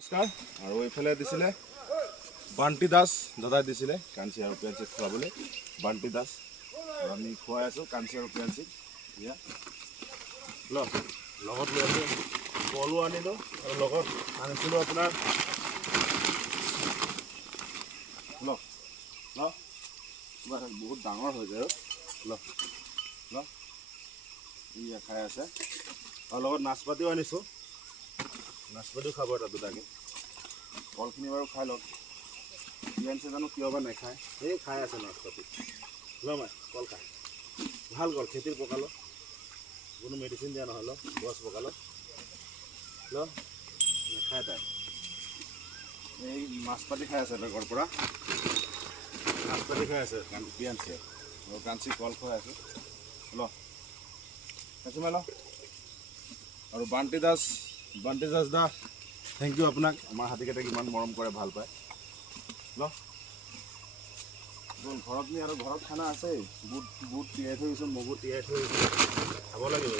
নমস্কাৰ আৰু এইফালে দিছিলে বান্টি দাস দাদাই দিছিলে কাঞ্চি আৰু প্ৰিয়াঞ্চিক খুৱাবলৈ বান্টি দাস আৰু আমি খুৱাই আছোঁ কাঞ্চি আৰু প্ৰিয়াঞ্চিক এতিয়া লগত লৈ আছোঁ কলো আনিলোঁ আৰু লগত আনিছিলোঁ আপোনাৰ বহুত ডাঙৰ হৈ যায় ই খাই আছে আৰু লগত নাচপতিও আনিছোঁ নাচপতিও খাব এটা দুটাকৈ কলখিনি বাৰু খাই লওক প্ৰিয়াঞ্চি জানো কিয় বা নাখায় এই খাই আছে নাচপতি মাই কল খায় ভাল কল খেতিৰ পকালো কোনো মেডিচিন দিয়া নহ'ল গছ পকালো নাখায় তাই এই নাচপতি খাই আছে বেগৰ পৰা নাচপতি খাই আছে প্ৰিয়াঞ্চিয়ে আৰু কাঞ্চি কল খুৱাই আছে কাঞ্চি মাই আৰু বান্টি দাস দা থেংক ইউ আপোনাক আমাৰ হাতীকেইটাক ইমান মৰম কৰে ভাল পায় ঘৰত নি আৰু ঘৰত খানা আছেই বুট তিয়াই থৈ দিছোঁ মগু তিয়াই থৈ দিছোঁ খাব লাগিব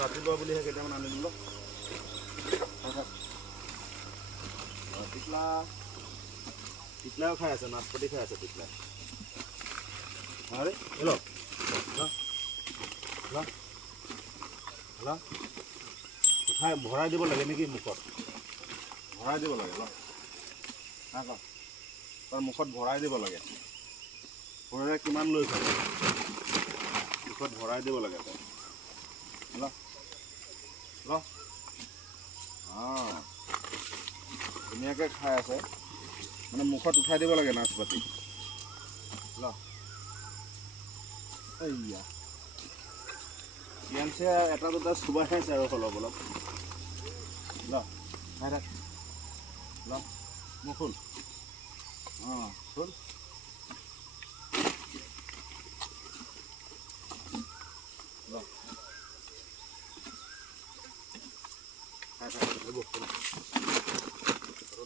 ৰাতিপুৱা বুলিহে কেইটামান আনি দিলোঁ টিকলাও খাই আছে নাচপতি খাই আছে টিকলা আৰে খাই ভৰাই দিব লাগে নেকি মুখত ভৰাই দিব লাগে তাৰ মুখত ভৰাই দিব লাগে ভৰাই কিমান লৈ খাব মুখত ভৰাই দিব লাগে ধুনীয়াকৈ খাই আছে মানে মুখত উঠাই দিব লাগে নাচপতি এইয়া প্ৰিয়াঞ্চিয়ে এটা দুটা চুবাই খাইছে আৰু অলপ অলপ খাই থাক মোক খোল খোল খাই থাক